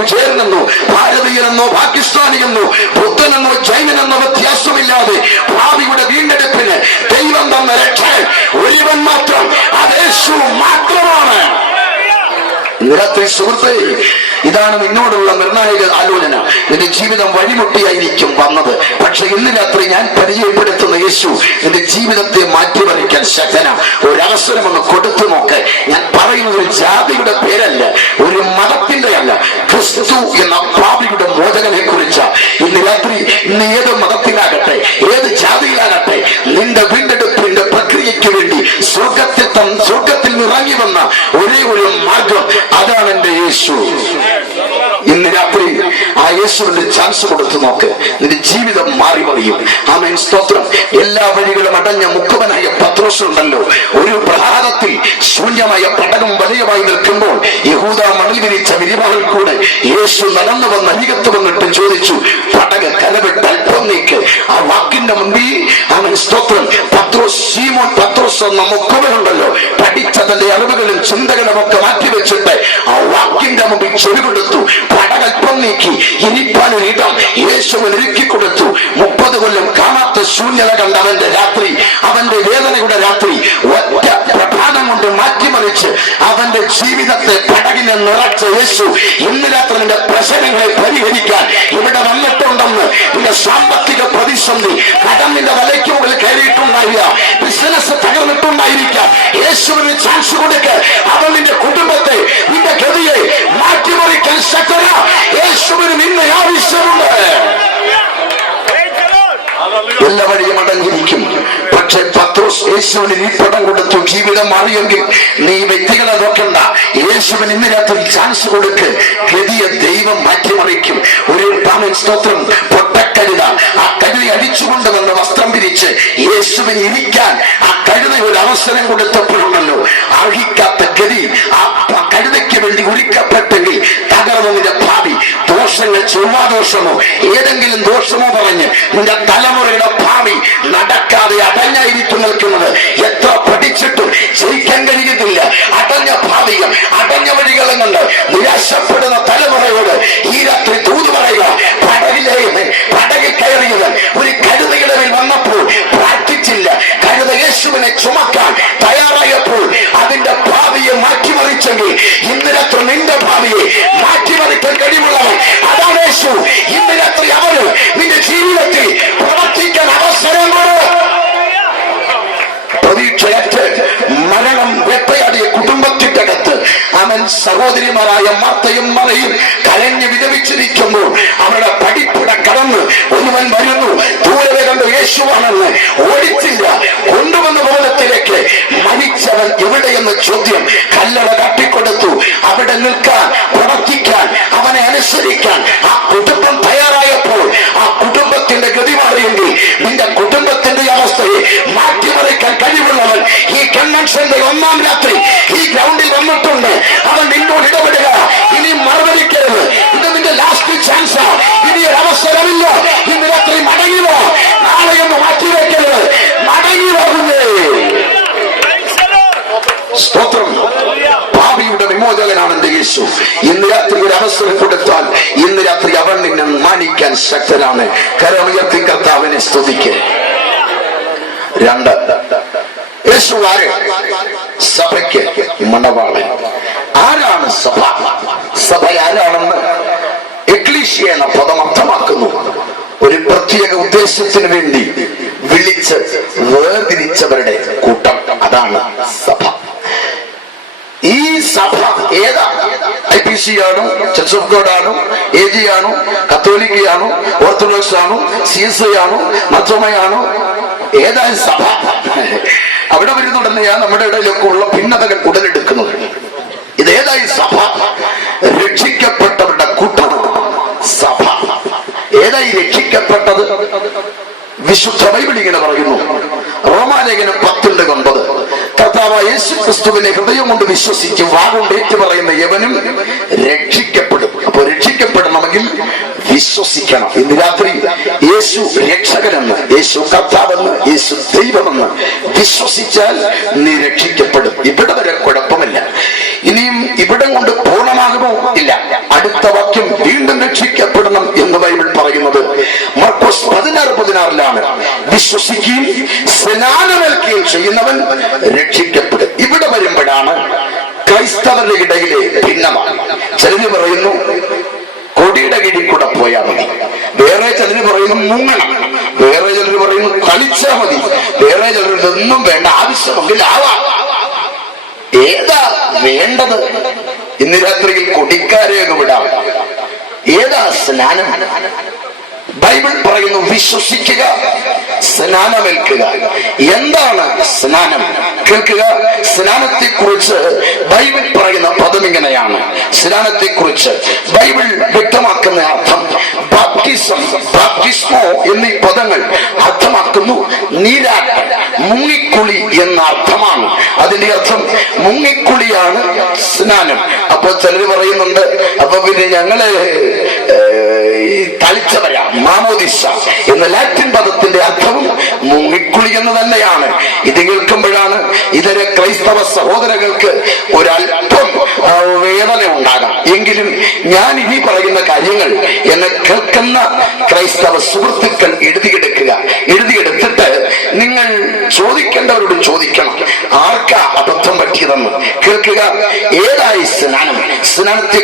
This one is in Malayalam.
കുചേരനെന്നോ ഭാരതീയനെന്നോ പാകിസ്ഥാനിയെന്നോ ബുദ്ധനെന്നോ ജൈനനെന്നോ വ്യത്യാസമില്ലാതെ ഭാവിയുടെ വീണ്ടെടുപ്പിന് ദൈവം തന്ന രക്ഷ ഒരുവൻ മാത്രം, അത് യേശു മാത്രമാണ്. രാത്രി സുഹൃത്തേ, ഇതാണ് നിന്നോടുള്ള നിർണായക ആലോചന. നിന്റെ ജീവിതം വഴിമുട്ടിയായിരിക്കും വന്നത്, പക്ഷെ ഇന്ന് രാത്രി ഞാൻ പരിചയപ്പെടുത്തുന്ന യേശു നിന്റെ ജീവിതത്തെ മാറ്റിമറിക്കാൻ ശക്തനാ. ഒരവസരം ഒന്ന് കൊടുത്തു നോക്ക്. ഞാൻ പറയുന്നത് ഒരു ജാതിയുടെ പേരല്ല, ഒരു മതത്തിന്റെ അല്ല, ക്രിസ്തു എന്ന പാപിയുടെ മോചകനെ കുറിച്ചാ. ഇന്ന് രാത്രി ഇന്ന് ഏത് മതത്തിലാകട്ടെ, ഏത് ജാതിയിലാകട്ടെ, നിന്റെ വീണ്ടെടുപ്പിന്റെ പ്രക്രിയയ്ക്ക് വേണ്ടി സ്വർഗത്തിൽ നിറങ്ങി വന്ന ഒരേ ഒരു മാർഗം, അതാണ് എന്റെ യേശു. ഇന്ന് രാത്രി ആ യേശുവിന്റെ ചാൻസ് കൊടുത്തു നോക്ക്, നിന്റെ ജീവിതം മാറി മറിയും. ആമേൻ, സ്തോത്രം. എല്ലാ വഴികളും അടഞ്ഞ മുക്കുവനായ പത്രോസ് ഉണ്ടല്ലോ, ഒരു പ്രഭാതത്തിൽ ശൂന്യമായ പടകം വലയമായി നിൽക്കുമ്പോൾ യഹൂദ മണൽ വിരിച്ച വിരിവാളിൽ കൂടെ യേശു നടന്നു വന്ന് അരികത്ത് വന്നിട്ട് ചോദിച്ചു, പടക കലവിട്ട് അല്പം നീക്ക്. ആ വാക്കിന്റെ മുമ്പിൽ ആമേൻ, സ്തോത്രം, ശീമോൻ പത്രോസ് എന്ന മുക്കുവനുണ്ടല്ലോ, പഠിച്ചതിന്റെ അറിവുകളും ചിന്തകളും ഒക്കെ മാറ്റിവെച്ചിട്ട് ആ വാക്കിന്റെ മുമ്പിൽ ചെവികൊടുത്തു. പടകൽപ്പം നീക്കി ഇരിപ്പാനൊരിടം യേശുവിന് ഒരുക്കി കൊടുത്തു. 30 കൊല്ലം കാണാത്ത ശൂന്യത കണ്ട അവന്റെ രാത്രി, അവന്റെ വേദനയുടെ രാത്രി ഒറ്റ പ്രഭാതം കൊണ്ട് മാറ്റിമറിച്ച് അവന്റെ ജീവിതത്തെ പടകിനെ നിറച്ച യേശു ഇന്ന് രാത്രി നിന്റെ പ്രശ്നങ്ങളെ പരിഹരിക്കാൻ ഇവിടെ വന്നിട്ടുണ്ടെന്ന്. നിന്റെ സാമ്പത്തിക പ്രതിസന്ധി, കടം നിന്റെ വലയ്ക്ക് മുകളിൽ കയറിയിട്ടുണ്ടായിരിക്കാം, ബിസിനസ് തകർന്നിട്ടുണ്ടായിരിക്കാം. യേശുവിന് ചാൻസ് കൊടുക്ക്. അവൻ നിന്റെ കുടുംബത്തെ, നിന്റെ ഗതിയെ മാറ്റിമറിക്കാൻ ശക്തന. യേശുവിന് നിന്നെ ആവശ്യമുണ്ട്. എല്ലാ വഴിയും അടങ്ങിയിരിക്കും. പക്ഷെ പത്രോസ് യേശുവിന് ഈ പടം കൊടുത്തു. ജീവിതം മാറിയെങ്കിൽ നീ വ്യക്തികളെ നോക്കണ്ട, യേശുവിന് ഇന്ന് രാത്രി ചാൻസ് കൊടുക്ക്. ഗതിയെ ദൈവം മാറ്റിമറിക്കും. ഒരു സ്തോത്രം, പൊട്ടക്കഴുത, ആ കഴുത അടിച്ചുകൊണ്ട് വന്ന് വസ്ത്രം പിരിച്ച് യേശുവിന് ഇരിക്കാൻ ആ കഴുത ഒരു അവസരം കൊടുത്തപ്പോഴുണ്ടല്ലോ, അർഹിക്കാത്ത ഗതി ആ കഴുതയ്ക്ക് വേണ്ടി ഒരുക്കപ്പെട്ടെങ്കിൽ തകർന്നതിന്റെ ഭാവി. ദോഷങ്ങൾ, ചൊവ്വാദോഷമോ ഏതെങ്കിലും ദോഷമോ പറഞ്ഞ് നിന്റെ തലമുറയുടെ ഭാവി നടക്കാതെ അടഞ്ഞായിരിക്കും നിൽക്കുന്നത്. എത്ര പഠിച്ചിട്ടും ജയിക്കാൻ കഴിയുന്നില്ല. അടഞ്ഞ ഭാവികൾ, അടഞ്ഞ വഴികളും കൊണ്ട് നിരാശപ്പെടുന്ന തലമുറയോട് ഈ രാത്രി തൂതു പറയുക. പടകിൽ കയറിയത് ഒരു കഴുതയുടെ മേൽ വന്നപ്പോൾ പ്രാർത്ഥിച്ചില്ല. കഴുത യേശുവിനെ ചുമക്കാൻ തയ്യാറായപ്പോൾ അതിന്റെ ഭാവിയെ മാറ്റിമറിച്ചെങ്കിൽ ഇന്ന് രാത്രി നിന്റെ ഭാവിയെ മാറ്റിമറിക്കാൻ കഴിവുള്ളവൻ അതാണ് യേശു. ഇന്ന് രാത്രി അവന് നിന്റെ ജീവിതത്തിൽ പ്രവർത്തിക്കാൻ അവസരം കൊടുക്കും. പ്രതീക്ഷയറ്റ് മരണം വേട്ടയാടിയ കുടുംബത്തിനകത്ത് അവൻ സഹോദരിമാരായ മാർത്തയും മറിയും കരഞ്ഞ് വിലപിച്ചിരിക്കുമ്പോൾ അവരുടെ പടിപ്പുട കടന്ന് ഒരുവൻ വരുന്നു. ദൂരെ കണ്ട് യേശുവാണെന്ന് ഓടിച്ചില്ല, കൊണ്ടുവന്ന ഭവനത്തിലേക്ക്. മരിച്ചവൻ എവിടെയെന്ന് ചോദ്യം. കല്ലറ കാട്ടിക്കൊടുത്തു. അവിടെ നിൽക്കാൻ, പ്രവർത്തിക്കാൻ, അവനെ അനുസരിക്കാൻ ആ കുടുംബം തയ്യാറായപ്പോൾ ആ കുടുംബത്തിന്റെ ഗതി മാറിയെങ്കിൽ നിന്റെ കുടുംബത്തിന്റെ അവസ്ഥയെ മാറ്റിമറിക്കാൻ കഴിവുള്ളവൻ ഈ കൺവെൻഷന്റെ 1ാം രാത്രി ഈ ഗ്രൗണ്ടിൽ വന്നിട്ടുണ്ട്. അവൻ നിന്നോട് ഇടപെടുക. ഇനി മറുപടിക്കരുത്. ഇത് നിന്റെ ലാസ്റ്റ് ചാൻസാ. ഇനി ഒരു അവസരമില്ല. ഇന്ന് രാത്രി മടങ്ങിവോ. നാളെയൊന്ന് മാറ്റിവെക്കരുത്. മടങ്ങി പോകുന്നേ. സ്തോത്രം. ഭാവിയുടെ വിമോചകനാണ് എന്റെ യേശു. ഇന്ന് രാത്രി ഒരു അവസരം കൊടുത്താൽ ഇന്ന് രാത്രി അവൻ നിന്നെ മാനിക്കാൻ ശക്തനാണ്. കരമുയർത്തി കർത്താവിനെ സ്തുതിക്ക്. 2, യേശു ആര്? സഭയ്ക്ക് മണവാളൻ. ആരാണ് സഭ? സഭ ആരാണെന്ന് എക്ലീഷ്യ എന്ന പദം അർത്ഥമാക്കുന്നു. ഒരു പ്രത്യേക ഉദ്ദേശത്തിന് വേണ്ടി വിളിച്ച് വേർതിരിച്ചവരുടെ കൂട്ടം, അതാണ് സഭ. ഈ സഭ ഏതാ? IPC ആണോ, ചർച്ച് ഓഫ് ഗോഡ് ആണോ, AG ആണോ, കത്തോലിക്കയാണോ, ഓർത്തഡോക്സ് ആണോ, CSI ആണോ, മർത്തോമയാണോ? ഏതാ സഭ? അവിടെ വരുന്നുടനെയാണ് നമ്മുടെ ഇടയിലൊക്കെ ഉള്ള ഭിന്നതകൾ ഉടലെടുക്കുന്നത്. ഇതേതായി സഭ? രക്ഷിക്കപ്പെട്ടവരുടെ കൂട്ടം സഭ. ഏതായി രക്ഷിക്കപ്പെട്ടത്? വിശുദ്ധ ബൈബിൾ ഇങ്ങനെ പറയുന്നു. റോമാലേഖനം 10:9 കർത്താവായ യേശു ക്രിസ്തുവിനെ ഹൃദയം കൊണ്ട് വിശ്വസിച്ച് വാഗുകൊണ്ട് ഏറ്റുപറയുന്ന യവനും രക്ഷിക്കപ്പെടും. അപ്പൊ രക്ഷിക്കപ്പെടണമെങ്കിൽ വിശ്വസിക്കണം. ഇന്ന് രാത്രി യേശു രക്ഷകനെന്ന്, യേശു കർത്താവെന്ന്, യേശു ദൈവമെന്ന് വിശ്വസിച്ചാൽ നീ രക്ഷിക്കപ്പെടും. ഇവിടെ വരെ കുഴപ്പമില്ല. ഇനിയും ഇവിടം കൊണ്ട് പൂർണ്ണമാകുമോ? ഇല്ല. അടുത്ത അടുത്ത വാക്യം വീണ്ടും രക്ഷിക്കപ്പെടണം എന്ന് ബൈബിൾ പറയുന്നത് മർക്കോസ് 16:16 വിശ്വസിക്കുകയും സ്നാനമേൽക്കുകയും ചെയ്യുന്നവൻ രക്ഷിക്കപ്പെടും. ഇവിടെ വരുമ്പോഴാണ് ക്രൈസ്തവരുടെ ഇടയിലെ ഭിന്നമാണ്. ചിലര് പറയുന്നു കൊടിയുടെ കീഴിൽ കൂടെ പോയാൽ മതി, വേറെ ചിലര് പറയുന്നു മുങ്ങണം, വേറെ ചിലര് പറയുന്നു കളിച്ചാൽ മതി, വേറെ ചിലർ ഇതൊന്നും വേണ്ട, ആവശ്യമെങ്കിൽ ആവാം. ഏതാ വേണ്ടത്? ഇന്ന് രാത്രിയിൽ കൊടിക്കാരെയൊക്കെ വിടാം. ഏതാ സ്നാനം? ബൈബിൾ പറയുന്നു വിശ്വസിക്കുക, സ്നാനമേൽക്കുക. എന്താണ് സ്നാനം? കേൾക്കുക. സ്നാനത്തെ കുറിച്ച് ബൈബിൾ പറയുന്ന പദം ഇങ്ങനെയാണ്. സ്നാനത്തെ കുറിച്ച് ബൈബിൾ വ്യക്തമാക്കുന്ന അർത്ഥം ബാപ്റ്റിസം, ബാപ്റ്റിസ്മോ എന്നീ പദങ്ങൾ അർത്ഥമാക്കുന്നു നീരാട്ടം, മുങ്ങിക്കുളി എന്ന അർത്ഥമാണ്. അതിന്റെ അർത്ഥം മുങ്ങിക്കുളിയാണ് സ്നാനം. അപ്പൊ ചിലർ പറയുന്നുണ്ട്, അപ്പൊ പിന്നെ ഞങ്ങള് തളിച്ചവരാ, മാമോദിസ എന്ന ലാറ്റിൻ പദത്തിന്റെ അർത്ഥവും മുങ്ങിക്കുളി എന്ന് തന്നെയാണ്. ഇത് കേൾക്കുമ്പോഴാണ് ഇതര ക്രൈസ്തവ സഹോദരങ്ങൾക്ക് ഒരല്പം വേദന ഉണ്ടാകാം. എങ്കിലും ഞാൻ ഇനി പറയുന്ന കാര്യങ്ങൾ എന്നെ കേൾക്കുന്ന ക്രൈസ്തവ സുഹൃത്തുക്കൾ എഴുതിയെടുത്തിട്ട് നിങ്ങൾ ചോദിക്കേണ്ടവരോട് ചോദിക്കണം, ആർക്കാ അബദ്ധം പറ്റിയതെന്ന്. കേൾക്കുക. ഏതായി സ്നാനം? സ്നാനത്തെ